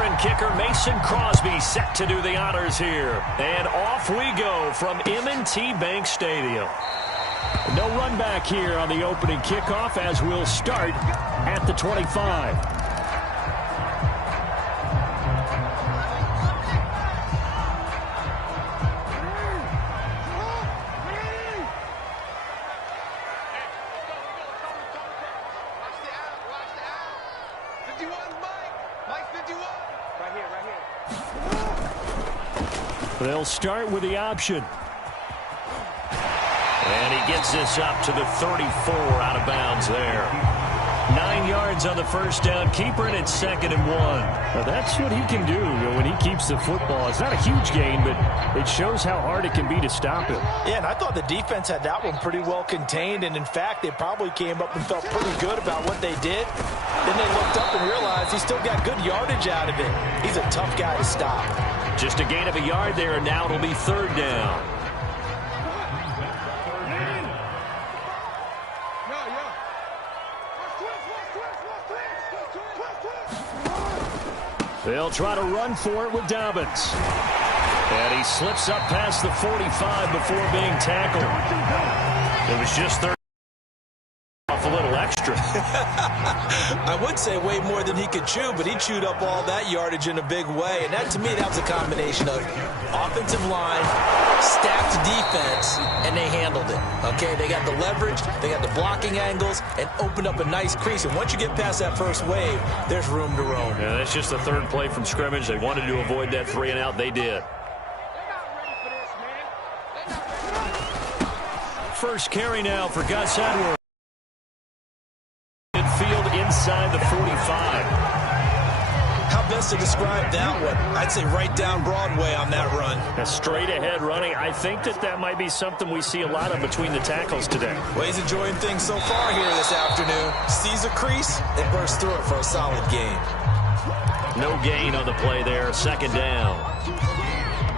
veteran kicker Mason Crosby set to do the honors here. And off we go from M&T Bank Stadium. No run back here on the opening kickoff as we'll start at the 25. They'll start with the option. And he gets this up to the 34 out of bounds there. 9 yards on the first down. Keeper, and it's 2nd and 1. Now that's what he can do when he keeps the football. It's not a huge gain, but it shows how hard it can be to stop him. Yeah, and I thought the defense had that one pretty well contained. And, in fact, they probably came up and felt pretty good about what they did. Then they looked up and realized he still got good yardage out of it. He's a tough guy to stop. Just a gain of a yard there, and now it'll be 3rd down. They'll try to run for it with Dobbins. And he slips up past the 45 before being tackled. It was just 30 off a little extra. I would say way more than he could chew, but he chewed up all that yardage in a big way. And that, to me, that was a combination of offensive line, stacked defense, and they handled it. Okay, they got the leverage, they got the blocking angles, and opened up a nice crease. And once you get past that first wave, there's room to roam. Yeah, that's just the 3rd play from scrimmage. They wanted to avoid that 3 and out. They did. First carry now for Gus Edwards. Midfield inside the 45. How best to describe that one? I'd say right down Broadway on that run. A straight ahead running. I think that might be something we see a lot of between the tackles today. Well, he's enjoying things so far here this afternoon. Sees a crease and bursts through it for a solid gain. No gain on the play there. 2nd down.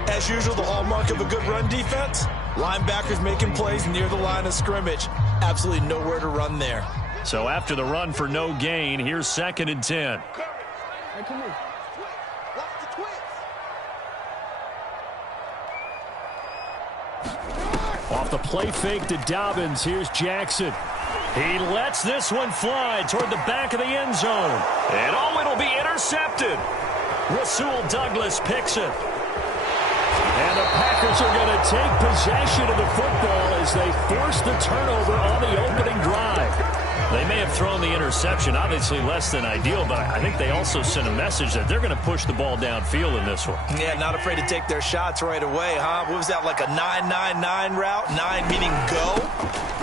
As usual, the hallmark of a good run defense, linebackers making plays near the line of scrimmage. Absolutely nowhere to run there. So after the run for no gain, here's 2nd and 10. Hey, come on. Watch the twins. Off the play fake to Dobbins, here's Jackson. He lets this one fly toward the back of the end zone. And it'll be intercepted. Rasul Douglas picks it. And the Packers are going to take possession of the football as they force the turnover on the opening drive. They may have thrown the interception, obviously less than ideal, but I think they also sent a message that they're going to push the ball downfield in this one. Yeah, not afraid to take their shots right away, huh? What was that, like a 9-9-9 route? 9 meaning go?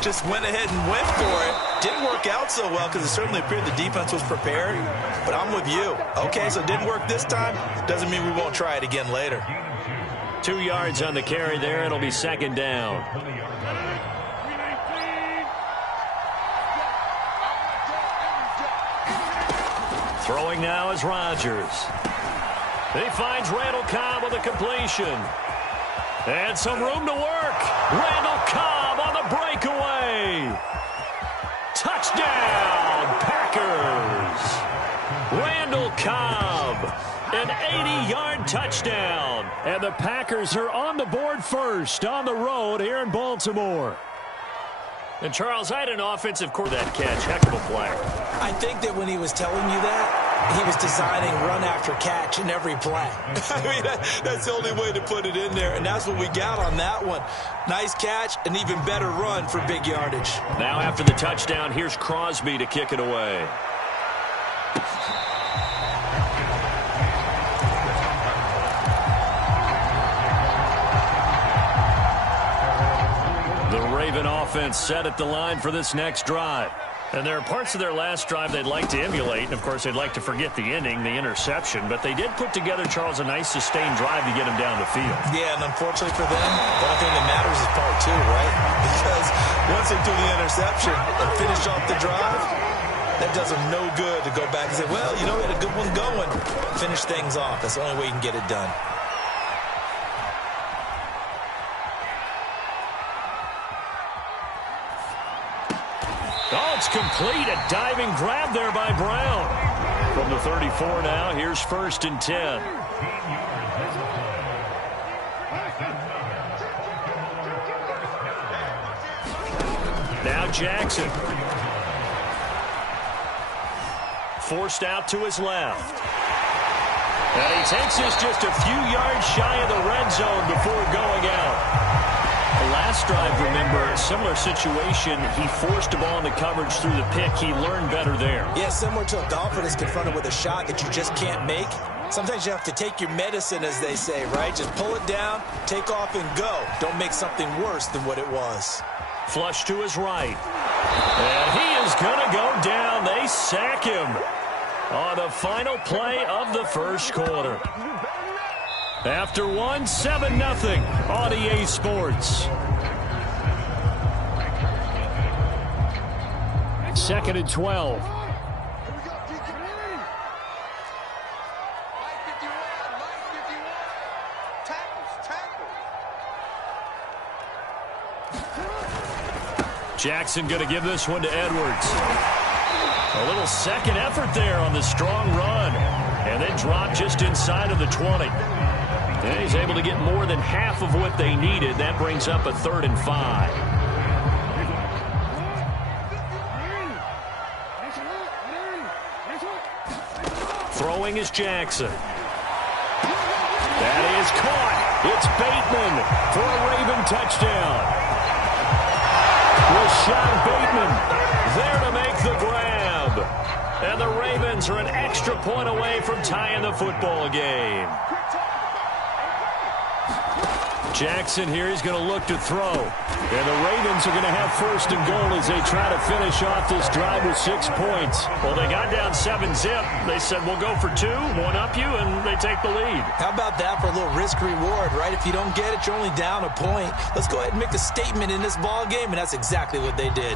Just went ahead and went for it. Didn't work out so well because it certainly appeared the defense was prepared, but I'm with you. Okay, so it didn't work this time. Doesn't mean we won't try it again later. 2 yards on the carry there. It'll be 2nd down. Throwing now is Rodgers. He finds Randall Cobb with a completion. And some room to work. Randall Cobb on the breakaway. Touchdown, Packers. Randall Cobb, an 80-yard touchdown. And the Packers are on the board first on the road here in Baltimore. And, Charles, I had an offensive quarterback catch. Heck of a play. I think that when he was telling you that, he was designing run after catch in every play. I mean, that's the only way to put it in there, and that's what we got on that one. Nice catch, an even better run for big yardage. Now after the touchdown, here's Crosby to kick it away. The Raven offense set at the line for this next drive. And there are parts of their last drive they'd like to emulate. And, of course, they'd like to forget the ending, the interception. But they did put together, Charles, a nice sustained drive to get them down the field. Yeah, and unfortunately for them, the only thing that matters is part 2, right? Because once they do the interception and finish off the drive, that does them no good to go back and say, well, you know, we had a good one going. Finish things off. That's the only way you can get it done. Oh, it's complete. A diving grab there by Brown. From the 34 now, here's 1st and 10. Now Jackson. Forced out to his left. And he takes this just a few yards shy of the red zone before going out. The last drive, remember, a similar situation. He forced the ball into coverage through the pick. He learned better there. Yeah, similar to a golfer that's confronted with a shot that you just can't make. Sometimes you have to take your medicine, as they say, right? Just pull it down, take off, and go. Don't make something worse than what it was. Flush to his right. And he is going to go down. They sack him on the final play of the first quarter. After 7-0 on EA Sports. 2nd and 12. Jackson going to give this one to Edwards. A little second effort there on the strong run. And then drop just inside of the 20. And he's able to get more than half of what they needed. That brings up a 3rd and 5. Throwing is Jackson. That is caught. It's Bateman for a Raven touchdown. Rashad Bateman there to make the grab. And the Ravens are an extra point away from tying the football game. Jackson here, he's going to look to throw. And the Ravens are going to have 1st and goal as they try to finish off this drive with 6 points. Well, they got down 7-zip. They said, we'll go for 2, one up you, and they take the lead. How about that for a little risk-reward, right? If you don't get it, you're only down a point. Let's go ahead and make a statement in this ball game, and that's exactly what they did.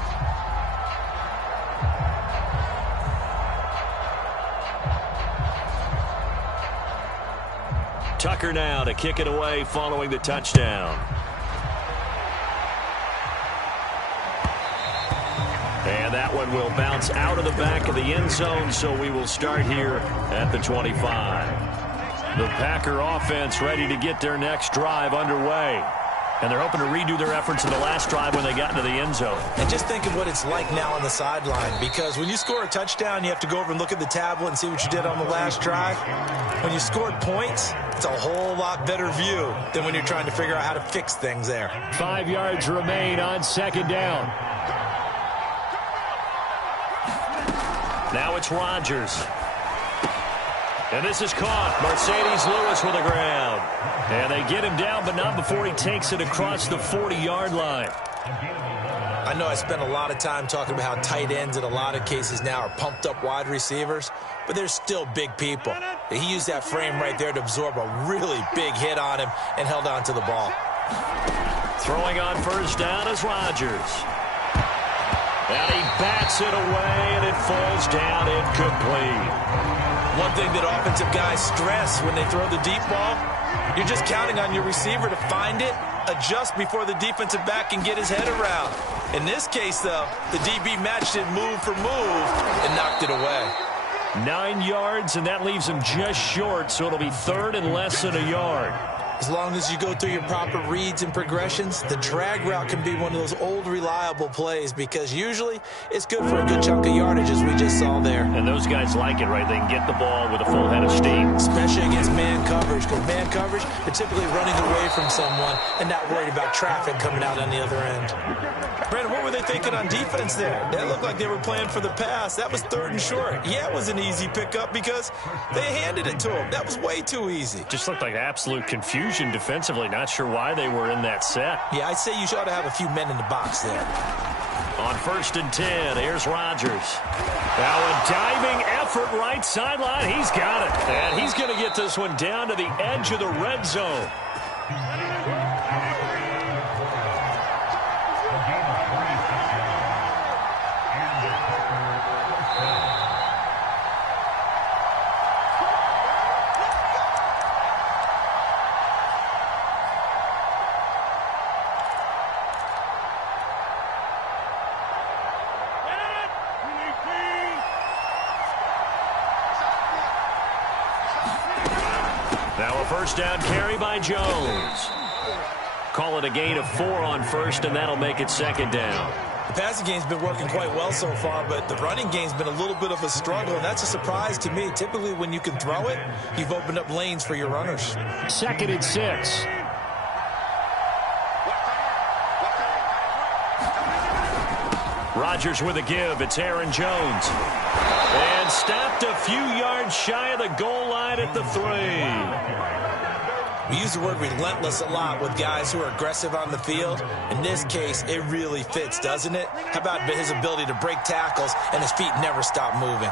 Tucker now to kick it away following the touchdown. And that one will bounce out of the back of the end zone, so we will start here at the 25. The Packer offense ready to get their next drive underway. And they're hoping to redo their efforts in the last drive when they got into the end zone. And just think of what it's like now on the sideline, because when you score a touchdown, you have to go over and look at the tablet and see what you did on the last drive. When you scored points, it's a whole lot better view than when you're trying to figure out how to fix things there. 5 yards remain on 2nd down. Now it's Rodgers. And this is caught. Mercedes Lewis with the ground. And they get him down, but not before he takes it across the 40-yard line. I know I spent a lot of time talking about how tight ends in a lot of cases now are pumped-up wide receivers, but they're still big people. He used that frame right there to absorb a really big hit on him and held on to the ball. Throwing on 1st down is Rodgers. And he bats it away, and it falls down incomplete. One thing that offensive guys stress when they throw the deep ball, you're just counting on your receiver to find it, adjust before the defensive back can get his head around. In this case, though, the DB matched it move for move and knocked it away. 9 yards, and that leaves him just short, so it'll be 3rd and less than a yard. As long as you go through your proper reads and progressions, the drag route can be one of those old reliable plays because usually it's good for a good chunk of yardage, as we just saw there. And those guys like it, right? They can get the ball with a full head of steam. Especially against man coverage, because man coverage, they're typically running away from someone and not worried about traffic coming out on the other end. Brandon, what were they thinking on defense there? That looked like they were playing for the pass. That was 3rd and short. Yeah, it was an easy pickup because they handed it to him. That was way too easy. Just looked like absolute confusion defensively. Not sure why they were in that set. Yeah, I'd say you ought to have a few men in the box there. On 1st and 10, here's Rodgers. Now a diving effort right sideline. He's got it. And he's going to get this one down to the edge of the red zone. Now a first down carry by Jones. Call it a gain of 4 on first, and that'll make it second down. The passing game's been working quite well so far, but the running game's been a little bit of a struggle, and that's a surprise to me. Typically, when you can throw it, you've opened up lanes for your runners. Second and 6. Rodgers with a give. It's Aaron Jones. And stopped a few yards shy of the goal line at the 3. We use the word relentless a lot with guys who are aggressive on the field. In this case, it really fits, doesn't it? How about his ability to break tackles and his feet never stop moving?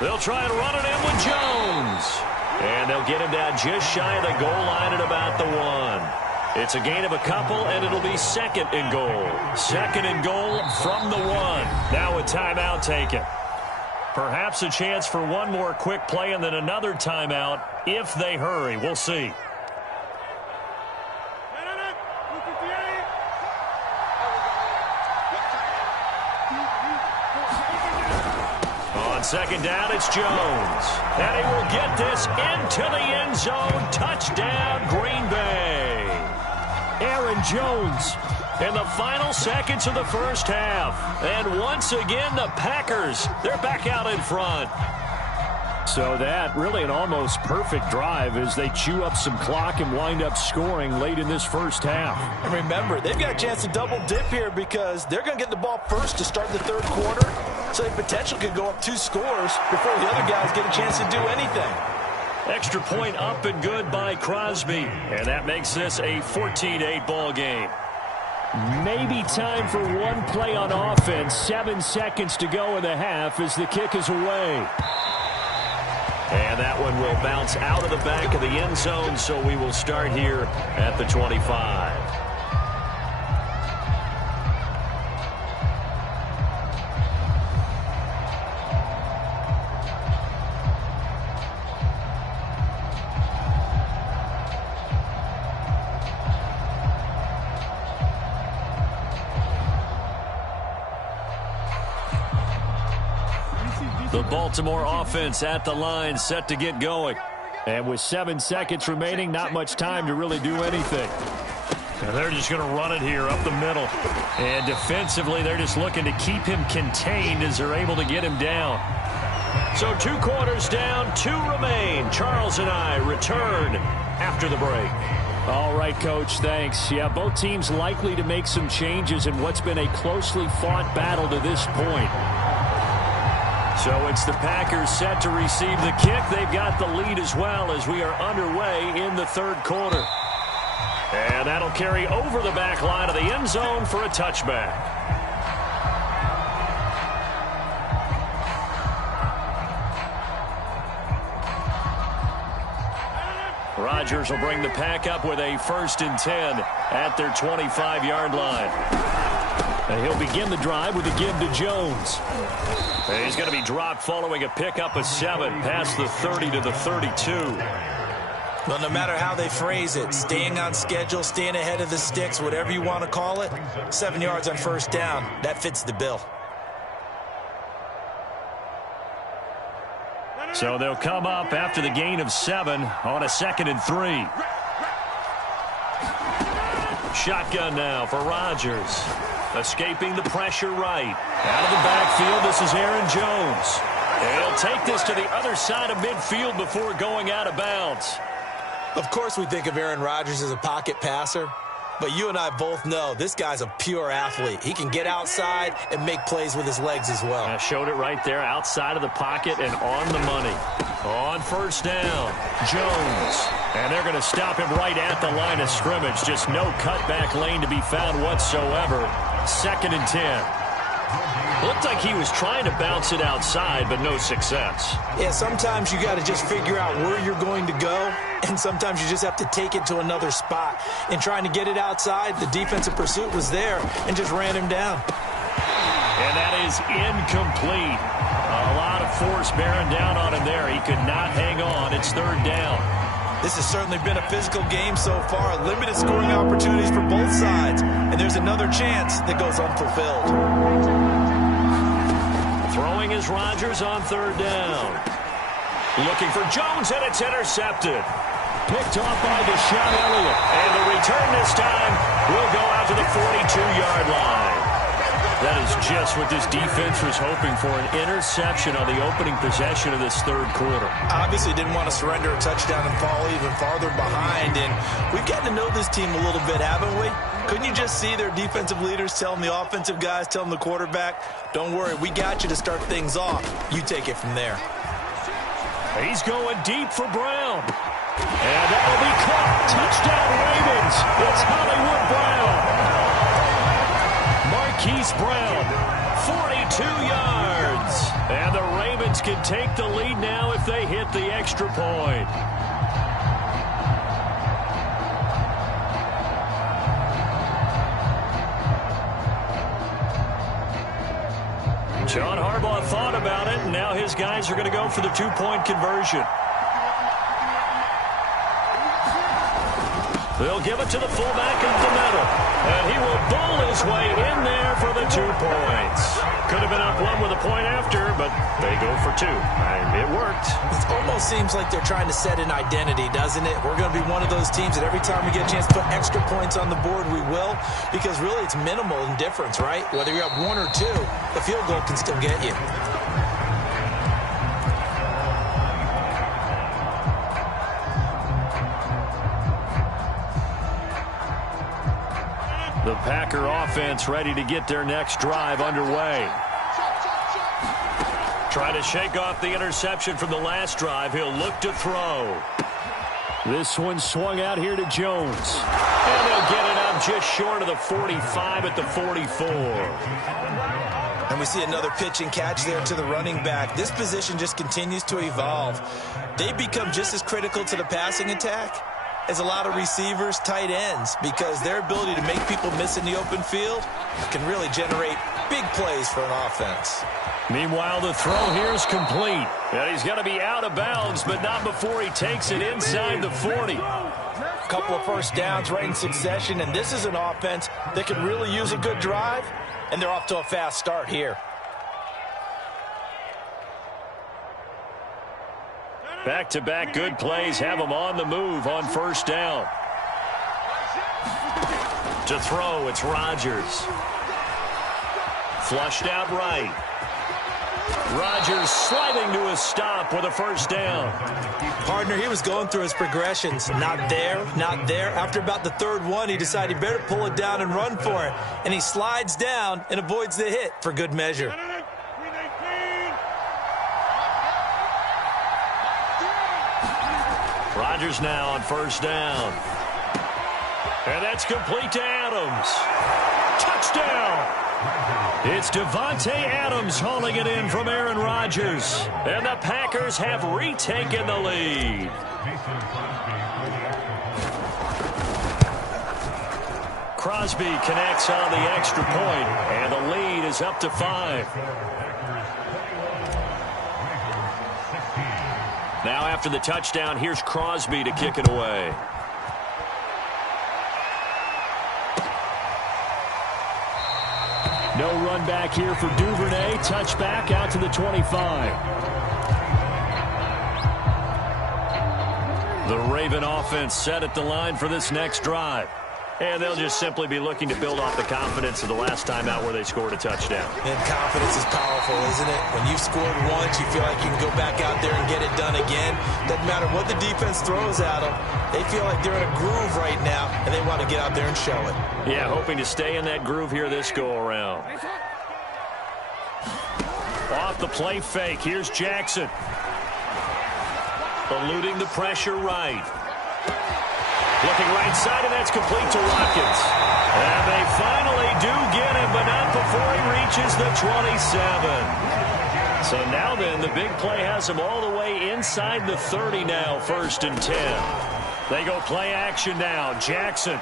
They'll try and run it in with Jones. And they'll get him down just shy of the goal line at about the 1. It's a gain of a couple, and it'll be second and goal. Second and goal from the 1. Now a timeout taken. Perhaps a chance for one more quick play and then another timeout if they hurry. We'll see. On second down, it's Jones. And he will get this into the end zone. Touchdown, Green Bay. Aaron Jones in the final seconds of the first half. And once again, the Packers, they're back out in front. So that really an almost perfect drive as they chew up some clock and wind up scoring late in this first half. And remember, they've got a chance to double dip here because they're going to get the ball first to start the third quarter. So the potential could go up 2 scores before the other guys get a chance to do anything. Extra point up and good by Crosby. And that makes this a 14-8 ball game. Maybe time for one play on offense. 7 seconds to go in the half as the kick is away. And that one will bounce out of the back of the end zone, so we will start here at the 25. The Baltimore offense at the line, set to get going. And with 7 seconds remaining, not much time to really do anything. And they're just going to run it here up the middle. And defensively, they're just looking to keep him contained as they're able to get him down. So 2 quarters down, 2 remain. Charles and I return after the break. All right, Coach, thanks. Yeah, both teams likely to make some changes in what's been a closely fought battle to this point. So it's the Packers set to receive the kick. They've got the lead as well as we are underway in the third quarter. And that'll carry over the back line of the end zone for a touchback. Rodgers will bring the pack up with a 1st and 10 at their 25-yard line. And he'll begin the drive with a give to Jones. And he's going to be dropped following a pickup of 7 past the 30 to the 32. Well, no matter how they phrase it, staying on schedule, staying ahead of the sticks, whatever you want to call it, 7 yards on first down, that fits the bill. So they'll come up after the gain of 7 on a 2nd and 3. Shotgun now for Rodgers. Escaping the pressure right. Out of the backfield, this is Aaron Jones. And he'll take this to the other side of midfield before going out of bounds. Of course we think of Aaron Rodgers as a pocket passer, but you and I both know this guy's a pure athlete. He can get outside and make plays with his legs as well. I showed it right there, outside of the pocket and on the money. On first down, Jones. And they're going to stop him right at the line of scrimmage. Just no cutback lane to be found whatsoever. 2nd and 10. Looked like he was trying to bounce it outside, but no success. Yeah, sometimes you got to just figure out where you're going to go, and sometimes you just have to take it to another spot. In trying to get it outside, the defensive pursuit was there and just ran him down. And that is incomplete. A lot of force bearing down on him there. He could not hang on. It's 3rd down. This has certainly been a physical game so far. Limited scoring opportunities for both sides. And there's another chance that goes unfulfilled. Throwing is Rodgers on 3rd down. Looking for Jones, and it's intercepted. Picked off by Deshaun Elliott. And the return this time will go out to the 42-yard line. That is just what this defense was hoping for, an interception on the opening possession of this third quarter. Obviously didn't want to surrender a touchdown and fall even farther behind. And we've gotten to know this team a little bit, haven't we? Couldn't you just see their defensive leaders telling the offensive guys, telling the quarterback, don't worry, we got you to start things off. You take it from there. He's going deep for Brown. And that'll be caught. Touchdown Ravens. It's Hollywood Brown. Marquise Brown, 42 yards. And the Ravens can take the lead now if they hit the extra point. John Harbaugh thought about it, and now his guys are going to go for the two-point conversion. They'll give it to the fullback in the middle. And he will bowl his way in there for the 2 points. Could have been up one with a point after, but they go for two. And it worked. It almost seems like they're trying to set an identity, doesn't it? We're going to be one of those teams that every time we get a chance to put extra points on the board, we will. Because really it's minimal in difference, right? Whether you're up one or two, the field goal can still get you. The Packer offense ready to get their next drive underway. Try to shake off the interception from the last drive. He'll look to throw. This one swung out here to Jones. And they'll get it up just short of the 45 at the 44. And we see another pitch and catch there to the running back. This position just continues to evolve. They become just as critical to the passing attack as a lot of receivers, tight ends, because their ability to make people miss in the open field can really generate big plays for an offense. Meanwhile, the throw here is complete. And he's going to be out of bounds, but not before he takes it inside the 40. A couple of first downs right in succession, and this is an offense that can really use a good drive, and they're off to a fast start here. Back-to-back good plays have them on the move on first down. To throw, it's Rodgers. Flushed out right. Rodgers sliding to a stop with a first down. Partner, he was going through his progressions. Not there, not there. After about the third one, he decided he better pull it down and run for it. And he slides down and avoids the hit for good measure. Rodgers now on first down. And that's complete to Adams. Touchdown! It's Devontae Adams hauling it in from Aaron Rodgers. And the Packers have retaken the lead. Crosby connects on the extra point, and the lead is up to 5. Now after the touchdown, here's Crosby to kick it away. No run back here for Duvernay. Touchback out to the 25. The Raven offense set at the line for this next drive. And they'll just simply be looking to build off the confidence of the last time out where they scored a touchdown. And confidence is powerful, isn't it? When you've scored once, you feel like you can go back out there and get it done again. Doesn't matter what the defense throws at them. They feel like they're in a groove right now, and they want to get out there and show it. Yeah, hoping to stay in that groove here this go-around. Off the play fake, here's Jackson. Eluding the pressure right. Looking right side, and that's complete to Watkins. And they finally do get him, but not before he reaches the 27. So now then, the big play has him all the way inside the 30 now, 1st and 10. They go play action now. Jackson.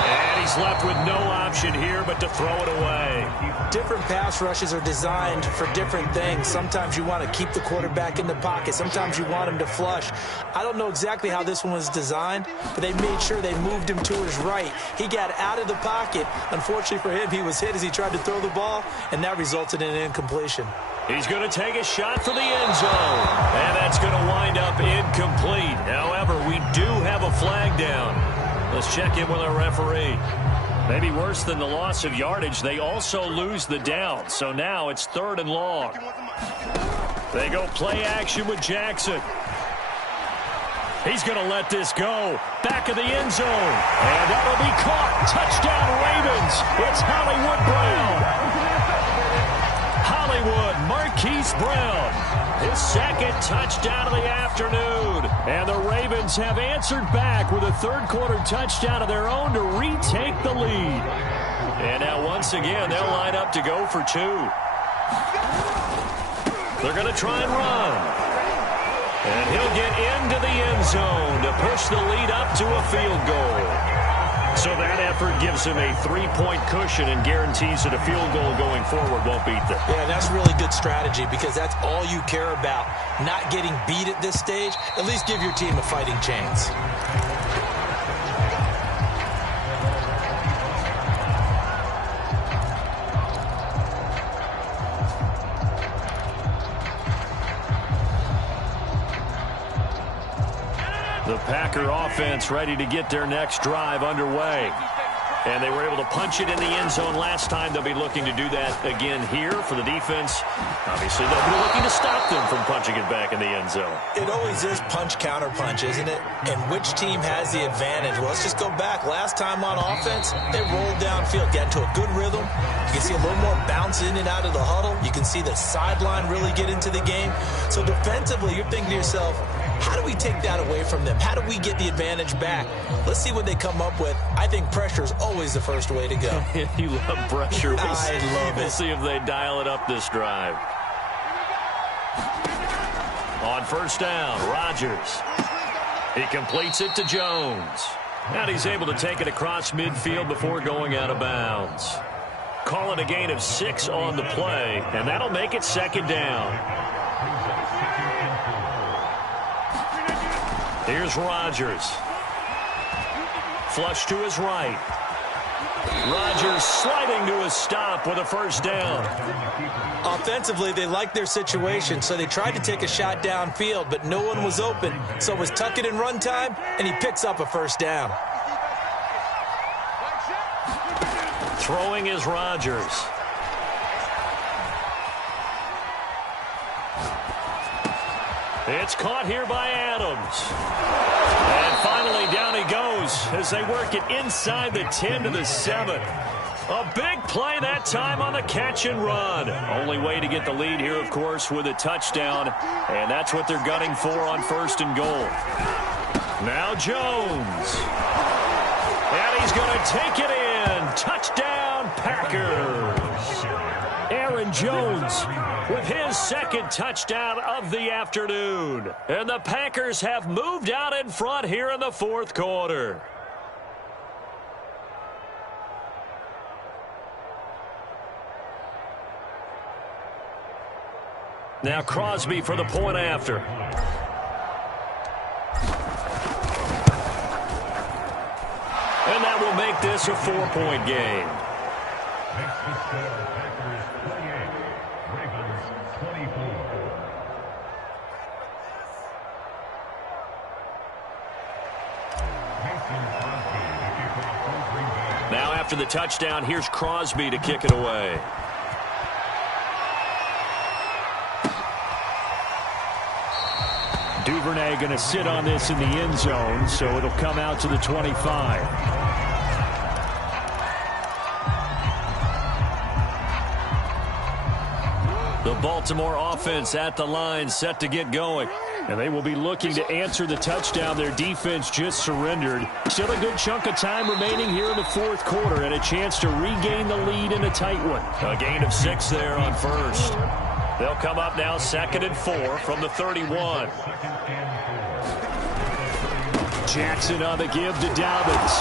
And he's left with no option here but to throw it away. Different pass rushes are designed for different things. Sometimes you want to keep the quarterback in the pocket. Sometimes you want him to flush. I don't know exactly how this one was designed, but they made sure they moved him to his right. He got out of the pocket. Unfortunately for him, he was hit as he tried to throw the ball, and that resulted in an incompletion. He's going to take a shot for the end zone, and that's going to wind up incomplete. However, we do have a flag down. Let's check in with our referee. Maybe worse than the loss of yardage, they also lose the down. So now it's 3rd and long. They go play action with Jackson. He's going to let this go. Back of the end zone. And that'll be caught. Touchdown Ravens. It's Hollywood Brown. Hollywood, Marquise Brown. His 2nd touchdown of the afternoon. And the Ravens have answered back with a 3rd quarter touchdown of their own to retake the lead. And now once again, they'll line up to go for 2. They're going to try and run. And he'll get into the end zone to push the lead up to a field goal. So that effort gives him a 3-point cushion and guarantees that a field goal going forward won't beat them. Yeah, that's really good strategy because that's all you care about. Not getting beat at this stage. At least give your team a fighting chance. The Packer offense ready to get their next drive underway. And they were able to punch it in the end zone last time. They'll be looking to do that again here for the defense. Obviously, they'll be looking to stop them from punching it back in the end zone. It always is punch-counter-punch, isn't it? And which team has the advantage? Well, let's just go back. Last time on offense, they rolled downfield, got into a good rhythm. You can see a little more bounce in and out of the huddle. You can see the sideline really get into the game. So defensively, you're thinking to yourself, how do we take that away from them? How do we get the advantage back? Let's see what they come up with. I think pressure is always the first way to go. You love pressure. I love it. We'll see if they dial it up this drive. On 1st down, Rodgers. He completes it to Jones. And he's able to take it across midfield before going out of bounds. Call it a gain of 6 on the play, and that'll make it 2nd down. Here's Rodgers. Flush to his right. Rodgers sliding to a stop with a 1st down. Offensively, they liked their situation, so they tried to take a shot downfield, but no one was open. So it was tuck it and run time, and he picks up a 1st down. Throwing is Rodgers. It's caught here by Adams. And finally down he goes as they work it inside the 10 to the 7. A big play that time on the catch and run. Only way to get the lead here, of course, with a touchdown. And that's what they're gunning for on 1st and goal. Now Jones. And he's going to take it in. Touchdown, Packers. Aaron Jones with his 2nd touchdown of the afternoon. And the Packers have moved out in front here in the 4th quarter. Now Crosby for the point after. And that will make this a 4-point game. Now after the touchdown, here's Crosby to kick it away. Duvernay going to sit on this in the end zone, so it'll come out to the 25. The Baltimore offense at the line, set to get going. And they will be looking to answer the touchdown their defense just surrendered. Still a good chunk of time remaining here in the 4th quarter and a chance to regain the lead in a tight one. A gain of 6 there on 1st. They'll come up now 2nd and 4 from the 31. Jackson on the give to Dobbins.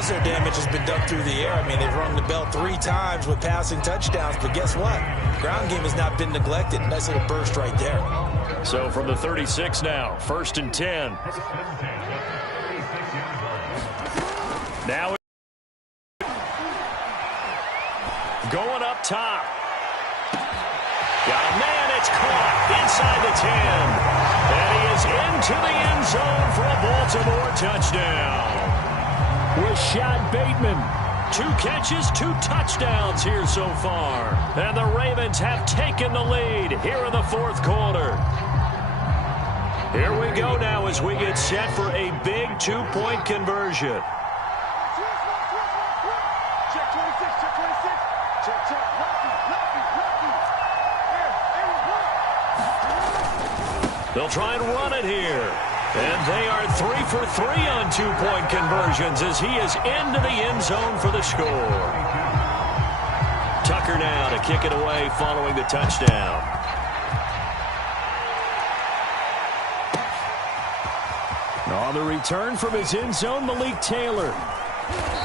Most of their damage has been done through the air. I mean, they've rung the bell 3 times with passing touchdowns, but guess what? Ground game has not been neglected. Nice little burst right there. So from the 36 now, 1st and 10. Now going up top. Got a man, it's caught inside the 10. And he is into the end zone for a Baltimore touchdown. Rashad Bateman, 2 catches, 2 touchdowns here so far. And the Ravens have taken the lead here in the 4th quarter. Here we go now as we get set for a big 2-point conversion. Check 26, check 26. Check, check. Lucky. They'll try and run it here. And they are 3 for 3 on 2-point conversions as he is into the end zone for the score. Tucker now to kick it away following the touchdown. On the return from his end zone, Malik Taylor.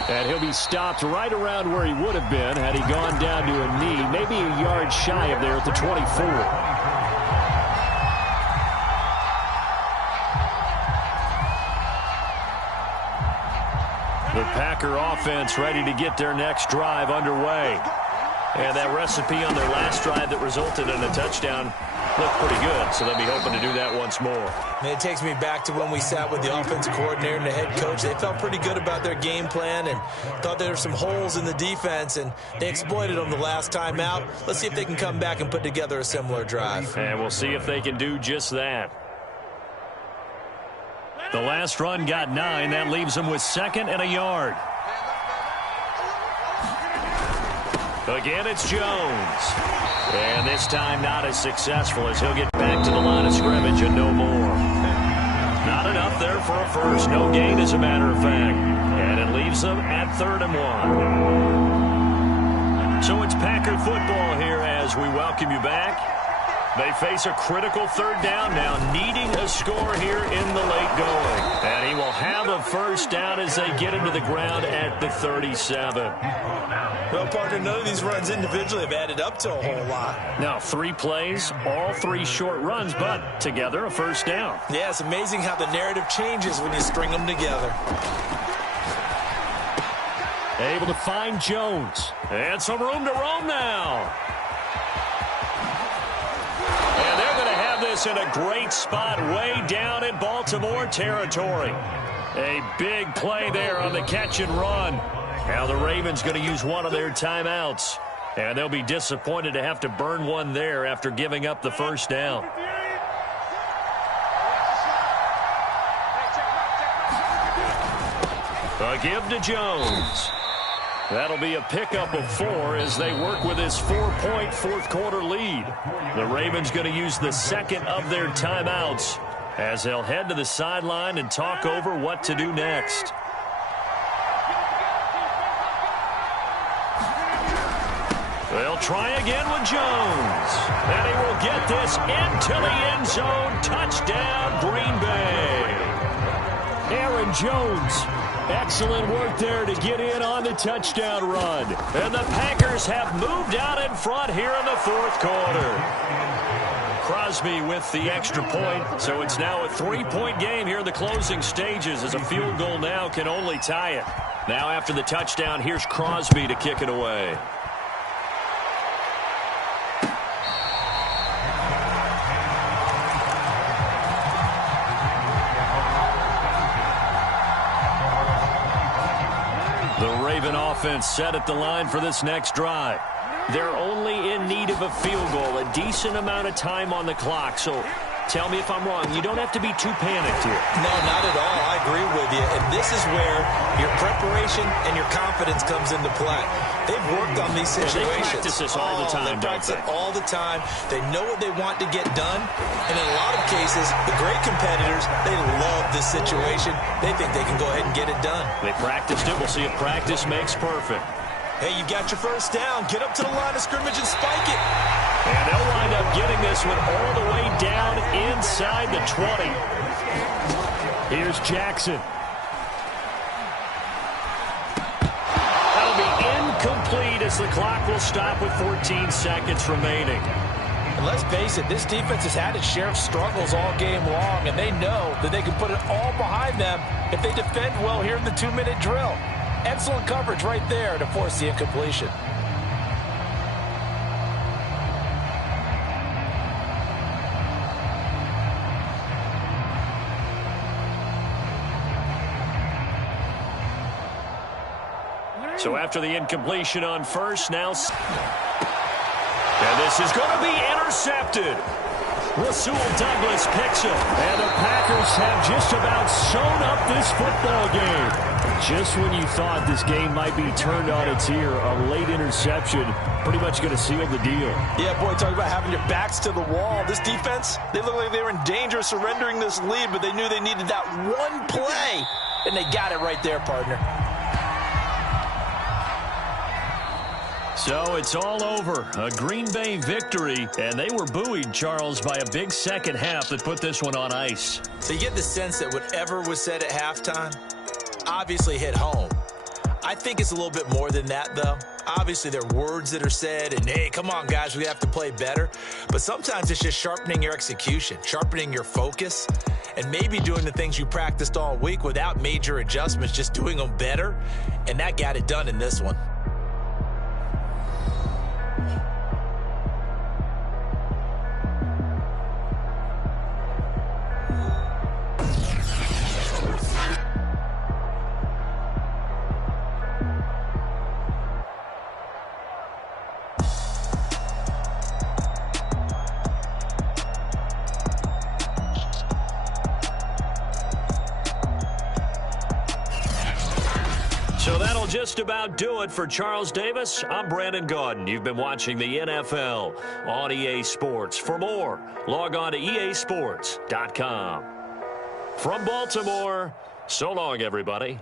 And he'll be stopped right around where he would have been had he gone down to a knee, maybe a yard shy of there at the 24. The Packer offense ready to get their next drive underway. And that recipe on their last drive that resulted in a touchdown looked pretty good, so they'll be hoping to do that once more. And it takes me back to when we sat with the offensive coordinator and the head coach. They felt pretty good about their game plan and thought there were some holes in the defense, and they exploited them the last time out. Let's see if they can come back and put together a similar drive. And we'll see if they can do just that. The last run got 9. That leaves them with 2nd and a yard. Again, it's Jones. And this time not as successful as he'll get back to the line of scrimmage and no more. Not enough there for a first. No gain, as a matter of fact. And it leaves them at 3rd and 1. So it's Packer football here as we welcome you back. They face a critical 3rd down now, needing a score here in the late going. And he will have a first down as they get him to the ground at the 37. Well, partner, none of these runs individually have added up to a whole lot. Now, 3 plays, all 3 short runs, but together a first down. Yeah, it's amazing how the narrative changes when you string them together. Able to find Jones. And some room to roam now. And they're going to have this in a great spot way down in Baltimore territory. A big play there on the catch and run. Now the Ravens going to use one of their timeouts. And they'll be disappointed to have to burn one there after giving up the first down. A give to Jones. That'll be a pickup of 4 as they work with this 4-point 4th quarter lead. The Ravens going to use the 2nd of their timeouts as they'll head to the sideline and talk over what to do next. They'll try again with Jones. And he will get this into the end zone. Touchdown, Green Bay. Aaron Jones. Excellent work there to get in on the touchdown run. And the Packers have moved out in front here in the 4th quarter. Crosby with the extra point. So it's now a 3-point game here in the closing stages as a field goal now can only tie it. Now after the touchdown, here's Crosby to kick it away. Offense set at the line for this next drive. They're only in need of a field goal, a decent amount of time on the clock. So tell me if I'm wrong. You don't have to be too panicked here. No, not at all. I agree with you. And this is where your preparation and your confidence comes into play. They've worked on these situations. They practice this all the time, they practice it all the time. They know what they want to get done. And in a lot of cases, the great competitors, they love this situation. They think they can go ahead and get it done. They practiced it. We'll see if practice makes perfect. Hey, you got your first down. Get up to the line of scrimmage and spike it. And they'll wind up getting this one all the way down inside the 20. Here's Jackson. as the clock will stop with 14 seconds remaining. And let's face it, this defense has had its share of struggles all game long, and they know that they can put it all behind them if they defend well here in the 2-minute drill. Excellent coverage right there to force the incompletion. So after the incompletion on first, now... And this is going to be intercepted. Rasul Douglas picks it. And the Packers have just about sewn up this football game. Just when you thought this game might be turned on its ear, a late interception pretty much going to seal the deal. Yeah, boy, talk about having your backs to the wall. This defense, they look like they were in danger of surrendering this lead, but they knew they needed that one play, and they got it right there, partner. So it's all over. A Green Bay victory, and they were buoyed, Charles, by a big second half that put this one on ice. So you get the sense that whatever was said at halftime obviously hit home. I think it's a little bit more than that, though. Obviously, there are words that are said, and, hey, come on, guys, we have to play better. But sometimes it's just sharpening your execution, sharpening your focus, and maybe doing the things you practiced all week without major adjustments, just doing them better. And that got it done in this one. So that'll just about do it for Charles Davis. I'm Brandon Gaudin. You've been watching the NFL on EA Sports. For more, log on to easports.com. From Baltimore, so long, everybody.